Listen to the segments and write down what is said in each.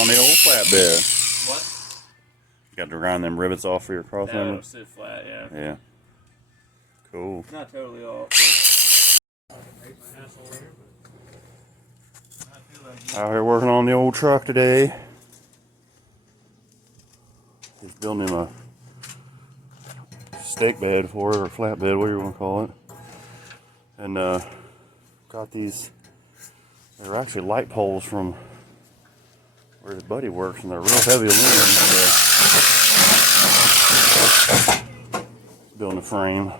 on the old flatbed. What? You got to grind them rivets off for your cross Yeah, member? it'll sit flat, yeah. Yeah. Cool. Not totally off. Out here working on the old truck today. He's building him a stake bed for it, or flatbed, whatever you want to call it. And got these, they're actually light poles from where his buddy works, and they're real heavy aluminum. So building a frame.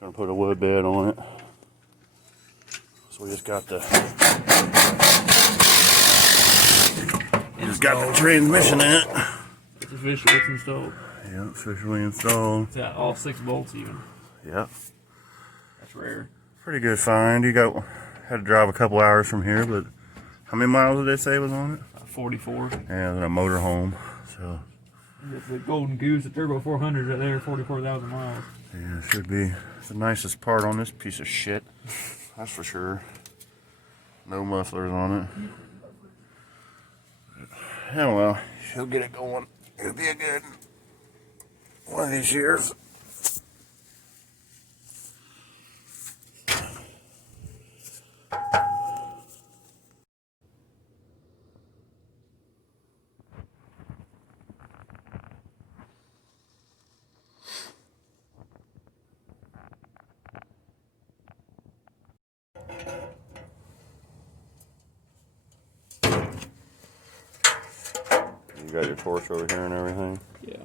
Gonna put a wood bed on it. So we just got the transmission in it. It's officially installed. Yeah, officially installed. It's got all 6 bolts even. Yep. That's rare. Pretty good find. You had to drive a couple hours from here, but how many miles did they say was on it? 44. Yeah, then a motor home. So The Golden Goose, the Turbo 400 right there, 44,000 miles. yeah, it should be. It's the nicest part on this piece of shit. That's for sure. No mufflers on it. Yeah, well, she'll get it going. It'll be a good one of these years. You got your torch over here and everything? Yeah.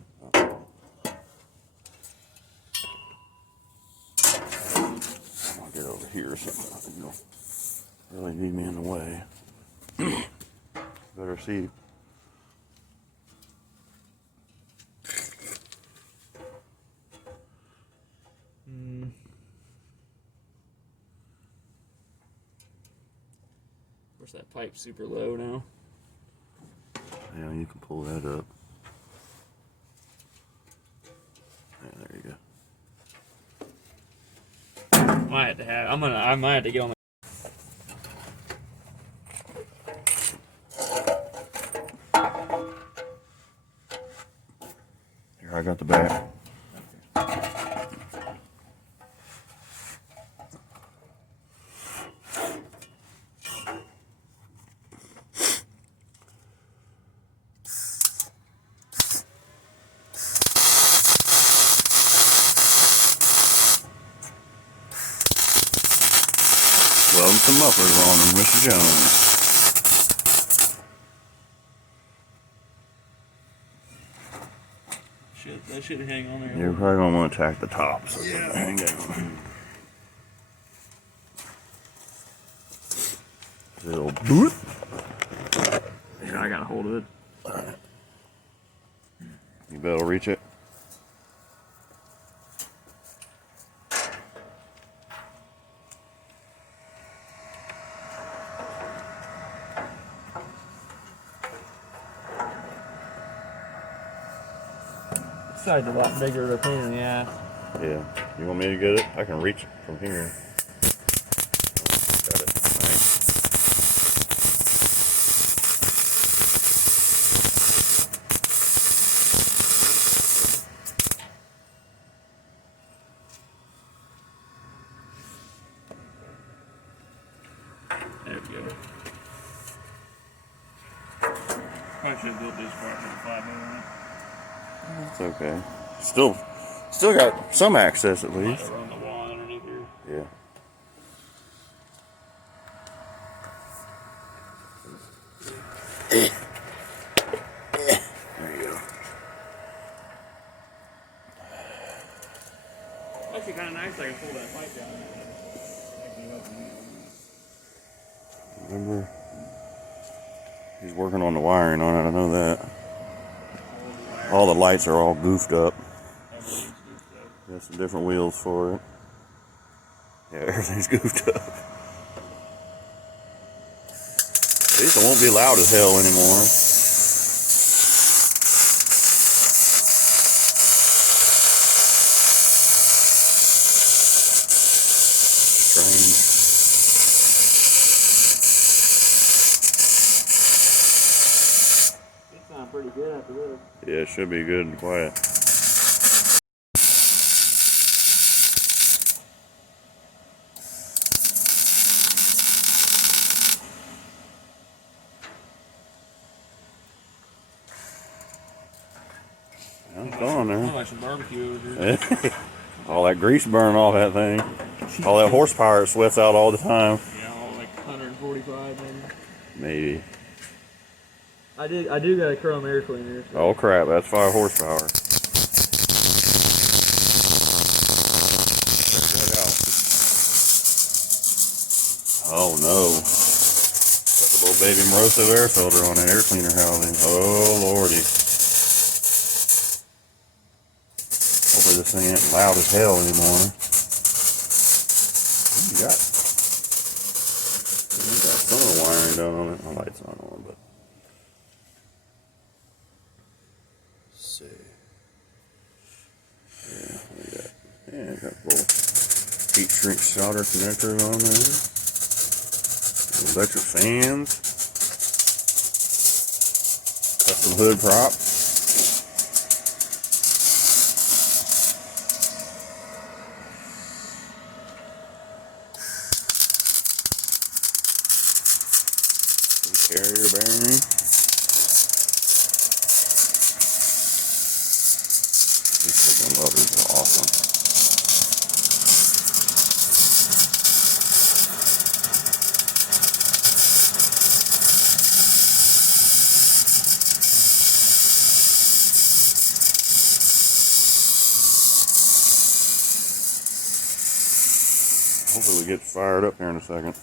I'll get over here so you don't really need me in the way. Better see. Of course, that pipe's super low now. Yeah, you can pull that up. Yeah, there you go. Might have to have. I might have to get on the. Here, I got the back. Welding some mufflers on them, Mr. Jones. That should hang on there. You're probably gonna want to tack the top so yeah. Hang down. Little boot. Yeah, I got a hold of it. You better reach it. This side's a lot bigger of a pain in the ass. Yeah. You want me to get it? I can reach it from here. Got it. Nice. There we go. Probably should have built this part with a 5mm. It's okay. Still got some access at least. Run the wall underneath here. Yeah. There you go. Actually, kind of nice. I can pull that pipe down. Remember, he's working on the wiring on it. I know that. All the lights are all goofed up. Got some different wheels for it. Yeah, everything's goofed up. At least it won't be loud as hell anymore. Strange. pretty good after this. Yeah, it should be good and quiet. It's on there. Like some barbecue over here. All that grease burning off that thing. All that horsepower it sweats out all the time. Yeah, like 145 maybe. Maybe. I do got a chrome air cleaner. So. Oh crap, that's 5 horsepower. Check that out. Oh no. Got the little baby Moroso air filter on an air cleaner housing. Oh lordy. Hopefully this thing ain't loud as hell anymore. You got some of the wiring done on it. My light's not on, but let's see. Yeah, we got got little heat shrink solder connectors on there. Electric fans. Custom hood prop. Carrier bearing. These freaking loaders are awesome. Hopefully we get fired up here in a second.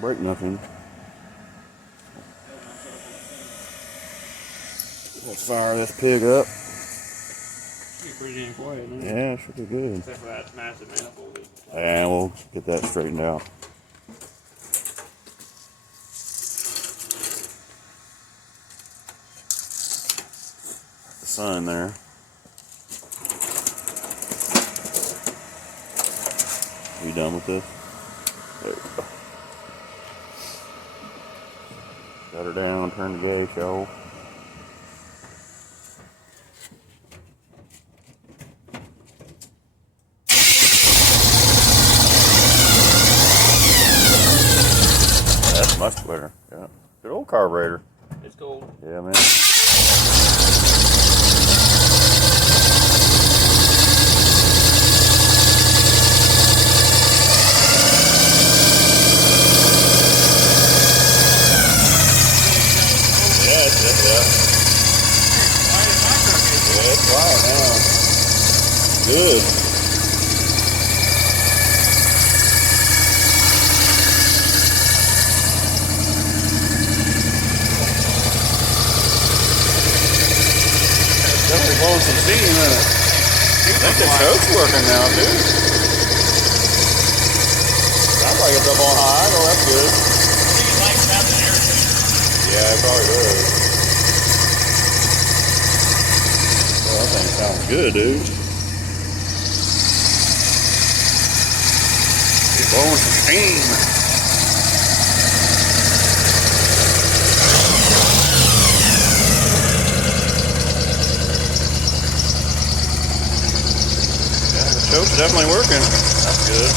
Break nothing. Let's fire this pig up. Should be pretty damn quiet, man. Yeah, it should be good. Except for that massive manifold. And we'll get that straightened out. The sun there. Are you done with this? There we go. Shut her down, turn the gauge, y'all. That's much better. Yeah. Good old carburetor. It's cold. Yeah, man. Yeah, it's quiet now. Good. It's definitely blowing some steam in it. I think the choke's working now, dude. Sounds like it's up on high. Oh, that's good. Yeah, it probably does. Oh, that thing sounds good, dude. It's blowing some steam. Yeah, the choke's definitely working. That's good.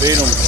Beat them.